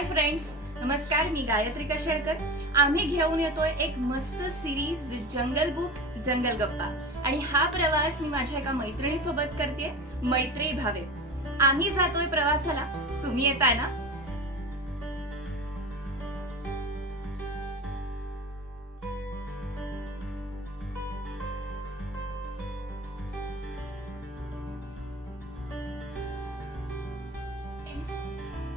Hi friends, नमस्कार. मी गायत्री कशेळकर. आम्ही घेऊन येतोय एक मस्त सिरीज जंगल बुक जंगल गप्पा. आणि हा प्रवास मी माझ्या एका मैत्रिणीसोबत करतेय, मैत्री भावे. आम्ही जातोय प्रवासाला, तुम्ही येताय ना?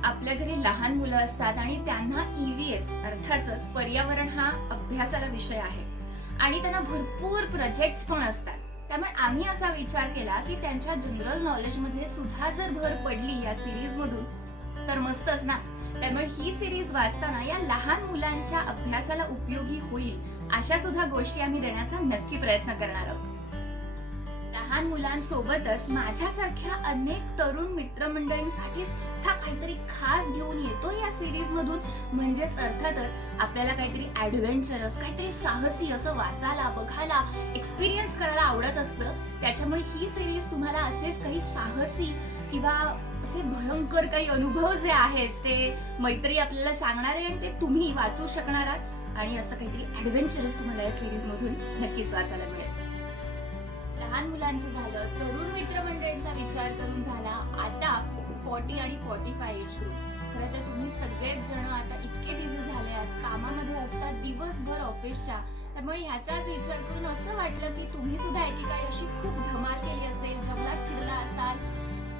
आपल्या घरी लहान मुलं असतात आणि त्यांना EVS अर्थातच पर्यावरण हा अभ्यासाला विषय आहे आणि त्यांना भरपूर प्रोजेक्ट्स पण असतात. त्यामुळे आम्ही असा विचार केला की त्यांच्या जनरल नॉलेज मध्ये सुद्धा जर भर पडली या सिरीज मधून तर मस्तच ना. त्यामुळे ही सिरीज वाचताना या लहान मुलांच्या अभ्यासाला उपयोगी होईल अशा सुद्धा गोष्टी आम्ही देण्याचा नक्की प्रयत्न करणार आहोत. लहान मुलांसोबतच माझ्यासारख्या अनेक तरुण मित्रमंडळींसाठी सुद्धा काहीतरी खास घेऊन येतो या सिरीज मधून. म्हणजेच अर्थातच आपल्याला काहीतरी ऍडव्हेंचरस, काहीतरी साहसी असं वाचायला, बघायला, एक्सपिरियन्स करायला आवडत असतं. त्याच्यामुळे ही सिरीज तुम्हाला असेच काही साहसी किंवा असे भयंकर काही अनुभव जे आहेत ते मैत्री आपल्याला सांगणार आहे आणि ते तुम्ही वाचू शकणार आहात. आणि असं काहीतरी ऍडव्हेंचरस तुम्हाला या सिरीज मधून नक्कीच वाचायला मिळेल. लहान मुलांचं झालं, तरुण मित्रमंडळींचा विचार करून झाला, आता 40 आणि 45 एज ग्रुप. खरं तर तुम्ही सगळेच जण आता इतके बिझी झाले आहात, कामामध्ये असतात दिवसभर ऑफिसच्या. त्यामुळे ह्याचाच विचार करून असं वाटलं की तुम्ही सुद्धा एकेकाळी अशी खूप धमाल केली असेल, जंगलात फिरला असाल,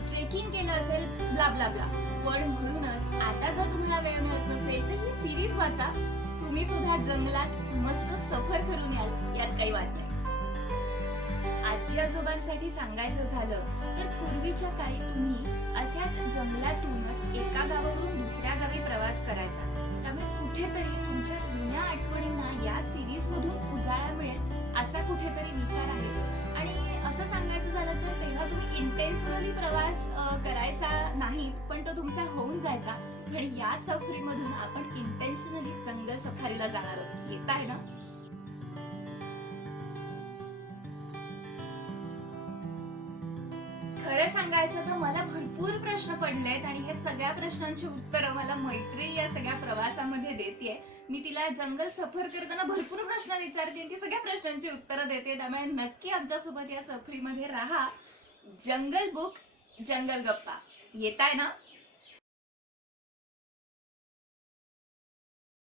ट्रेकिंग केलं असेल, ब्ला ब्ला ब्ला. पण म्हणूनच आता जर तुम्हाला वेळ मिळत नसेल तर ही सिरीज वाचा. तुम्ही सुद्धा जंगलात मस्त सफर करून याल, यात काही वाद नाही. आजी आजोबांसाठी सांगायचं झालं तर पूर्वीच्या काळी तुम्ही अशाच जंगलातूनच एका गावावरून दुसऱ्या गावी प्रवास करायचा. त्यामुळे कुठेतरी तुमच्या जुन्या आठवणींना या सिरीज मधून उजाळा मिळेल असा कुठेतरी विचार आहे. आणि असं सांगायचं झालं तर तेव्हा तुम्ही इंटेन्शनली प्रवास करायचा नाही, पण तो तुमचा होऊन जायचा. आणि या सफरीमधून आपण इंटेन्शनली जंगल सफारीला जाणार आहोत. येत आहे ना? खरं सांगायचं तर मला भरपूर प्रश्न पडलेत आणि हे सगळ्या प्रश्नांची उत्तरं मला मैत्री या सगळ्या प्रवासामध्ये देतेय. मी तिला जंगल सफर करताना भरपूर प्रश्न विचारते आणि ती सगळ्या प्रश्नांची उत्तरं देते. त्यामुळे नक्की आमच्यासोबत या सफरीमध्ये राहा. जंगल बुक जंगल गप्पा. येताय ना?